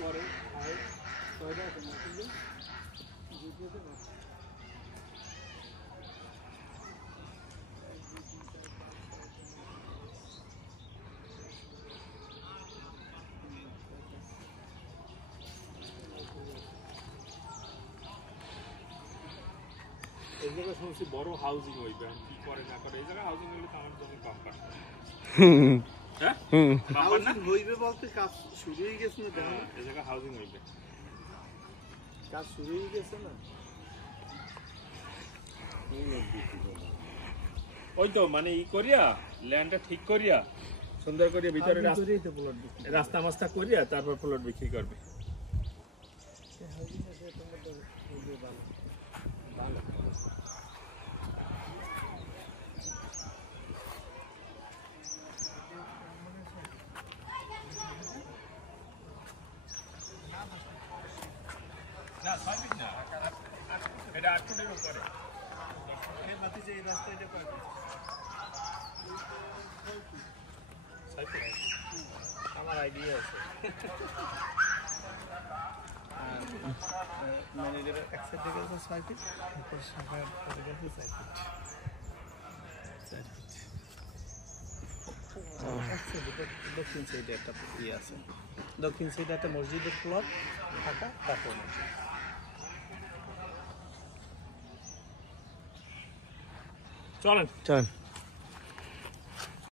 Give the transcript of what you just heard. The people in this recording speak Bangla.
করে হয় ছয়টা আছে না কিন্তু জিপিএসে না এই জায়গায় শুনছি বড় হাউজিং হইবে কি করে না করে এই জায়গায় হাউজিং হইলে তো আমার জমি কম পারে হ্যাঁ হাউজিং হইবে বলতে কাজ শুরু হয়ে গেছে না দেখো এই জায়গায় হাউজিং হইবে কাজ শুরু হয়ে গেছে না ওই তো মানে ই করিয়া ল্যান্ডটা ঠিক করিয়া সুন্দর করিয়া ভিতরে রাস্তা মাস্তা করিয়া তারপর প্লট বিক্রি করবে এটা 8 ফুটের উপরে এই মাটিতে এই রাস্তা এটা পাবে আমার আইডিয়া আছে ম্যানেজারের অ্যাকসেপ্ট থেকে আছে 6 ফিট উপর শাখার পরে গেছে 4 ফিট 4 ফিট দক্ষিণ সাইডে একটা ইয়ে আছে দক্ষিণ সাইডে একটা মসজিদের প্লট থাকা তারপর চলেন